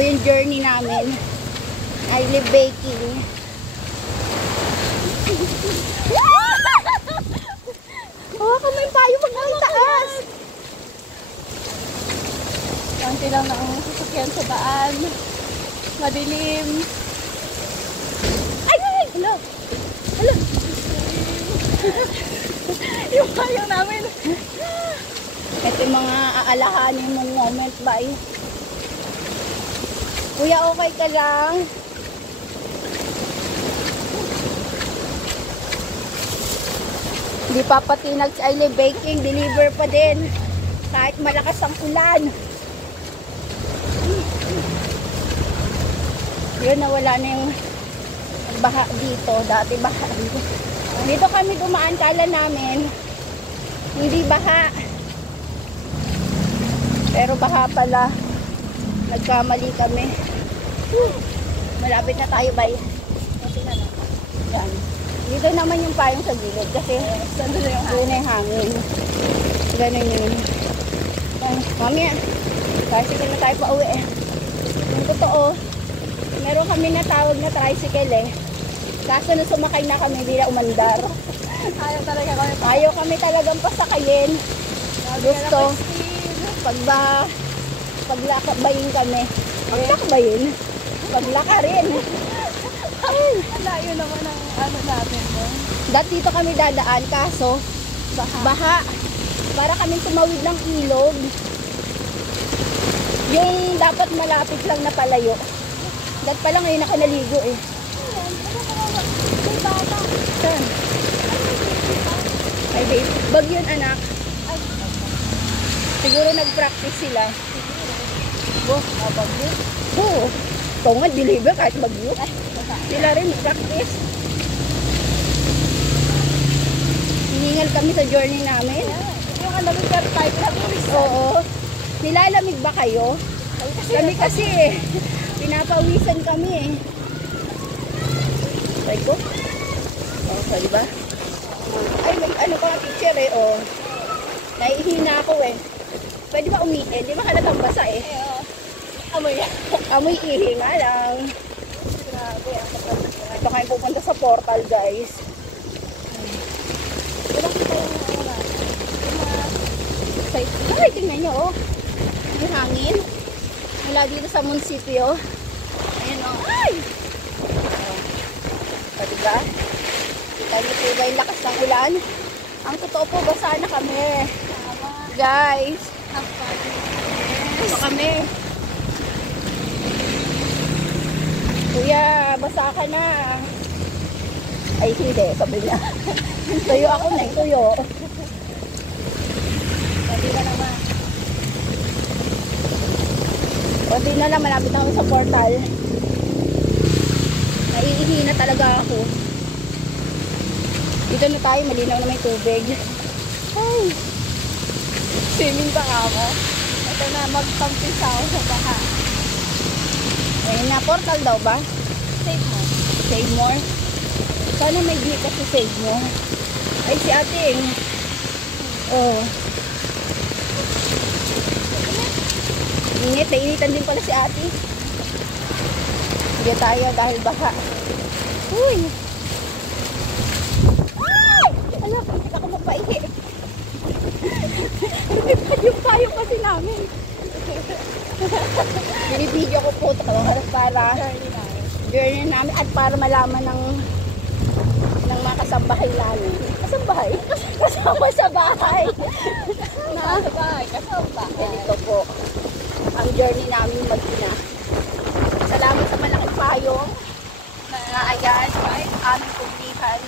po yung journey namin. I live baking. Hawakan mo yung payo magkakitaas. Konti lang na ang sasakyan sa daan. Madilim. Ay! Hello! Hello! Yung payo namin. Ito yung mga aalahanin mong moment ba eh. Kuya, okay ka lang? Hindi papatinag si I Live Baking, deliver pa din. Kahit malakas ang ulan. Yun, nawala na yung baha dito. Dati baha dito. Dito kami dumaan, kala namin. Hindi baha. Pero baha pala. Nagkamali kami. Malapit na tayo, bay. Yan. Dito naman yung payong sa gilid kasi saan na yung hangin. Ganun yun. Mami, kasi na tayo pa uwi eh. Yung totoo, meron kami natawag na tricycle eh. Kaso na sumakay na kami, hindi na umandar. Ayaw talaga kami. Ayaw kami talagang pasakayin. Gusto, paglakabayin kami. Paglakabayin? Paglakarin. Ang layo naman ang ano natin. No? Dito kami dadaan, kaso baha. Para kami tumawid ng ilog. Yung dapat malapit lang na palayo. Dahil pala ngayon ako naligo eh. May bata. Saan? Ay babe, bag yun anak. Siguro nag-practice sila. Bag yun. Oo. Ikaw nga, deliver kahit bagyo. Sila rin, practice. Hiningal kami sa journey namin. Yung ano, may pero tayo pinag-uwis. Oo. Nilalamig ba kayo? Kami kasi eh. Pinapawisan kami eh. Try ko. O, diba? Ay, may ano pa nga teacher eh. O. Naihina ako eh. Pwede ba umiin? Di ba halatang basa eh? Amoy yan. Amoy ihi nga lang. Grabe. Ito kayo pupunta sa portal, guys. Ilang kita yung ano natin? Ay, tingnan nyo, oh. Yung hangin. Mula dito sa munisipyo. Ayan, oh. Ay! O, diba? Kita nyo po ba yung lakas ng ulan? Ang totoo po, basa na kami. Guys. Basa kami. Kuya, basa ka na. Ay, hindi. Sabi niya. Tuyo ako na, tuyo. Sabi na naman. Kunti na lang, malapit na ako sa portal. Naiihi na talaga ako. Dito na tayo, malinaw na may tubig. Ay. Swimming ba ka mo? Ito na, magpampisa ako sa baha. Ayun na, portal daw ba? Save mo. Save more? Sana may di kasi save mo. Ay, si ating. Oh. Init, nainitan din pala si ate. Hindi tayo dahil baka. Uy! Ay! Alam, hindi ako mapaihi. Yung tayo kasi namin. Binibidyo ko po para journey namin at para malaman ng mga kasambahay namin. Kasambahay? Kasama sa bahay. Sa bahay, kasama. Ganito po ang journey namin mag-ina. Salamat sa malaking payong na ayan, aming kumplihan.